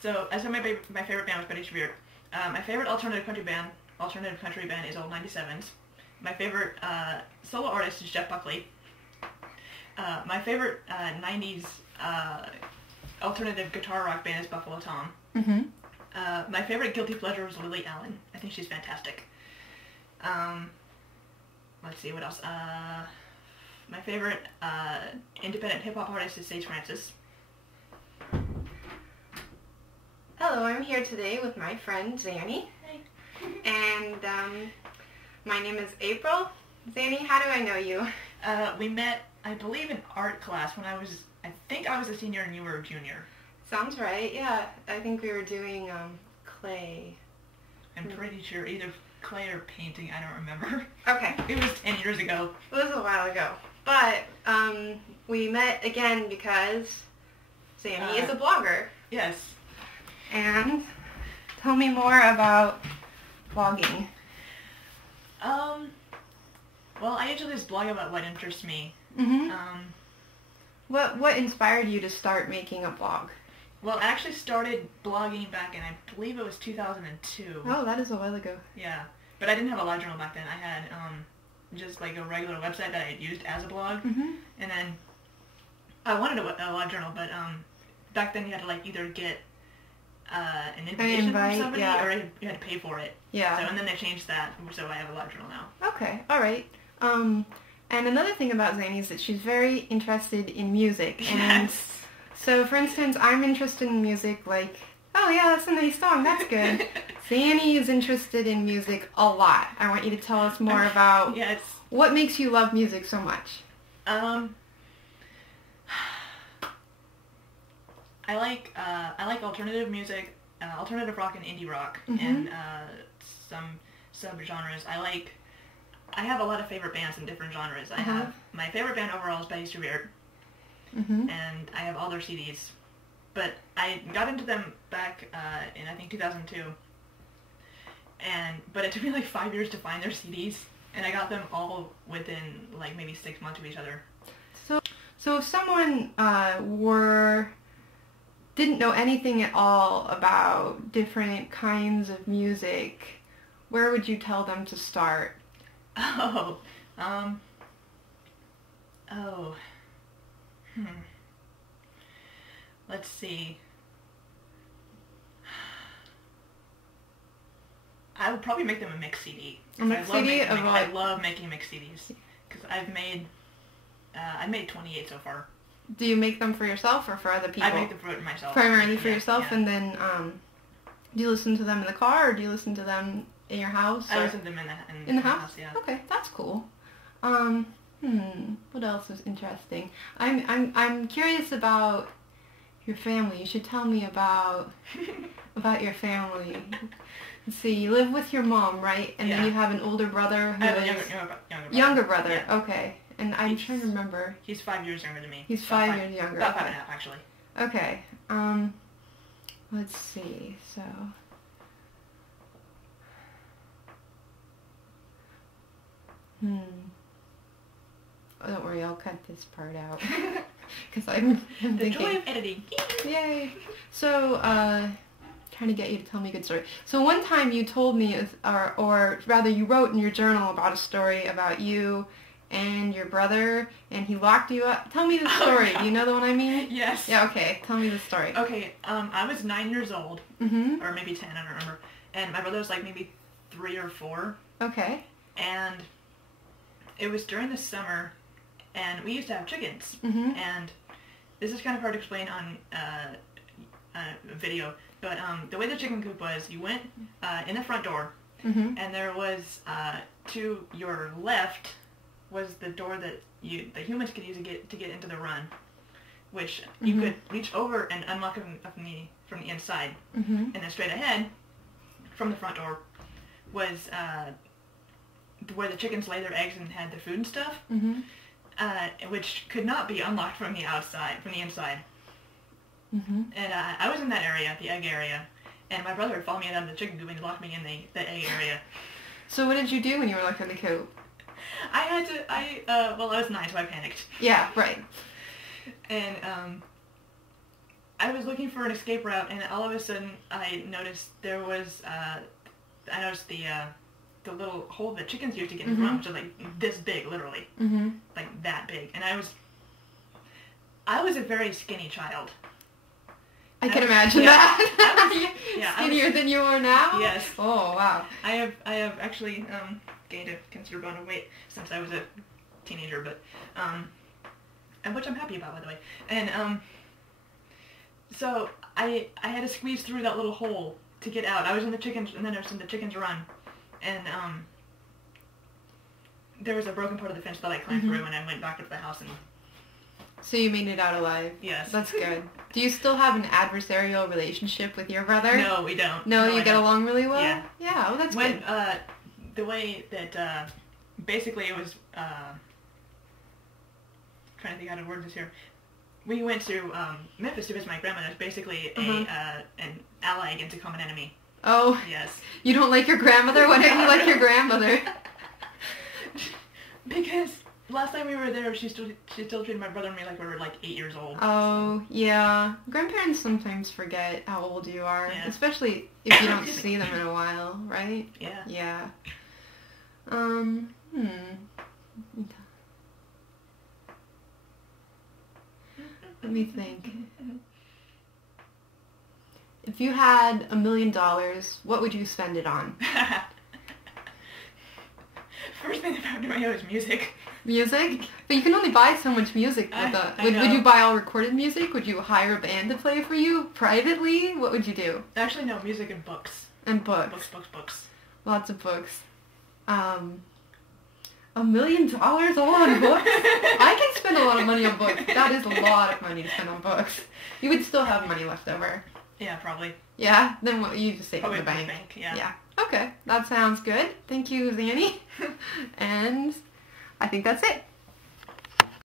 So I said my favorite band was Betty Severe. My favorite alternative country band is Old 97s. My favorite solo artist is Jeff Buckley. My favorite 90s alternative guitar rock band is Buffalo Tom. Mm-hmm. My favorite guilty pleasure is Lily Allen. I think she's fantastic. Let's see, what else? My favorite independent hip-hop artist is Sage Francis. Hello, I'm here today with my friend Zanny. Hey. And my name is April. Zanny, how do I know you? We met, I believe, in art class when I think I was a senior and you were a junior. Sounds right, yeah. I think we were doing clay. I'm pretty sure either clay or painting, I don't remember. Okay. It was 10 years ago. It was a while ago. But we met again because Zanny is a blogger. Yes. And tell me more about blogging. Well, I usually just blog about what interests me. Mm-hmm. What inspired you to start making a blog? Well, I actually started blogging back in, I believe it was 2002. Oh, that is a while ago. Yeah. But I didn't have a live journal back then. I had just like a regular website that I had used as a blog. Mm-hmm. And then I wanted a live journal, but back then you had to like either get an invitation from somebody or you had to pay for it. Yeah. So, and then they changed that, so I have a live journal now. Okay, all right. And another thing about Zanny is that she's very interested in music. And Yes. so, for instance, I'm interested in music like, oh yeah, that's a nice song, that's good. Zanny is interested in music a lot. I want you to tell us more about what makes you love music so much. I like alternative music, alternative rock and indie rock, Mm-hmm. and some subgenres. I have a lot of favorite bands in different genres. I have my favorite band overall is Betty Severe, Mm-hmm. and I have all their CDs. But I got into them back in I think 2002, but it took me like 5 years to find their CDs, and I got them all within like maybe 6 months of each other. So if someone didn't know anything at all about different kinds of music, where would you tell them to start? Let's see. I would probably make them a mix CD. A mix CD of what? I love making mix CDs because I made 28 so far. Do you make them for yourself or for other people? I make them for myself. Primarily for yourself, yeah. And then do you listen to them in the car or do you listen to them in your house? I listen to them in the house. Yeah. Okay, that's cool. What else is interesting? I'm curious about your family. You should tell me about your family. Let's see, you live with your mom, right? And then you have an older brother who I have a younger brother. Yeah. Okay. And I'm trying to remember. He's 5 years younger than me. He's 5 years younger. About 5.5, actually. Okay. Let's see. So. Oh, don't worry, I'll cut this part out. Because I'm thinking. The joy of editing. Yay. So, trying to get you to tell me a good story. So one time you told me, or rather you wrote in your journal about a story about you and your brother, and he locked you up. Tell me the story. Do you know the one I mean? Yes. Yeah, okay. Tell me the story. Okay, I was 9 years old, or maybe 10, I don't remember, and my brother was like maybe 3 or 4. Okay. And it was during the summer, and we used to have chickens, Mm-hmm. and this is kind of hard to explain on video, but the way the chicken coop was, you went in the front door, Mm-hmm. and there was, to your left, was the door that the humans could use to get into the run, which you Mm-hmm. could reach over and unlock it from the inside. Mm-hmm. And then straight ahead, from the front door, was where the chickens lay their eggs and had their food and stuff, Mm-hmm. which could not be unlocked from the inside. Mm-hmm. And I was in that area, the egg area, and my brother followed me out of the chicken coop and locked me in the egg area. So what did you do when you were locked in the coop? I was 9, so I panicked. Yeah, right. And I was looking for an escape route, and all of a sudden I noticed there was, I noticed the little hole that chickens use to get in front, which is like this big, literally. Like that big. And I was a very skinny child. I can imagine that. Yeah, Skinnier than you are now? Yes. Oh, wow. I have actually gained a considerable amount of weight since I was a teenager, but and which I'm happy about, by the way. And so I had to squeeze through that little hole to get out. I was in the chickens, and then I was in the chickens run, and there was a broken part of the fence that I climbed through, and I went back up to the house and. So you made it out alive. Yes. That's good. Do you still have an adversarial relationship with your brother? No, we don't. No, you get along really well? Yeah. Yeah, well, that's good. The way that, basically it was, trying to think how to word this here. We went to Memphis to visit my grandmother. It's basically an ally against a common enemy. Oh. Yes. You don't like your grandmother? Why don't you like your grandmother? Because last time we were there, she still treated my brother and me like we were like 8 years old. Oh, yeah. Grandparents sometimes forget how old you are, especially if you don't see them in a while, right? Yeah. Yeah. Let me think. If you had $1 million, what would you spend it on? First thing that popped into my head was music. Music? But you can only buy so much music with would you buy all recorded music? Would you hire a band to play for you privately? What would you do? Actually, no, music and books. And books. Books. Lots of books. $1 million all on books? I can spend a lot of money on books. That is a lot of money to spend on books. You would still have money left over. Yeah, probably. Yeah? Then what, you just save it in the bank. Yeah. Okay, that sounds good. Thank you, Zanny. And I think that's it.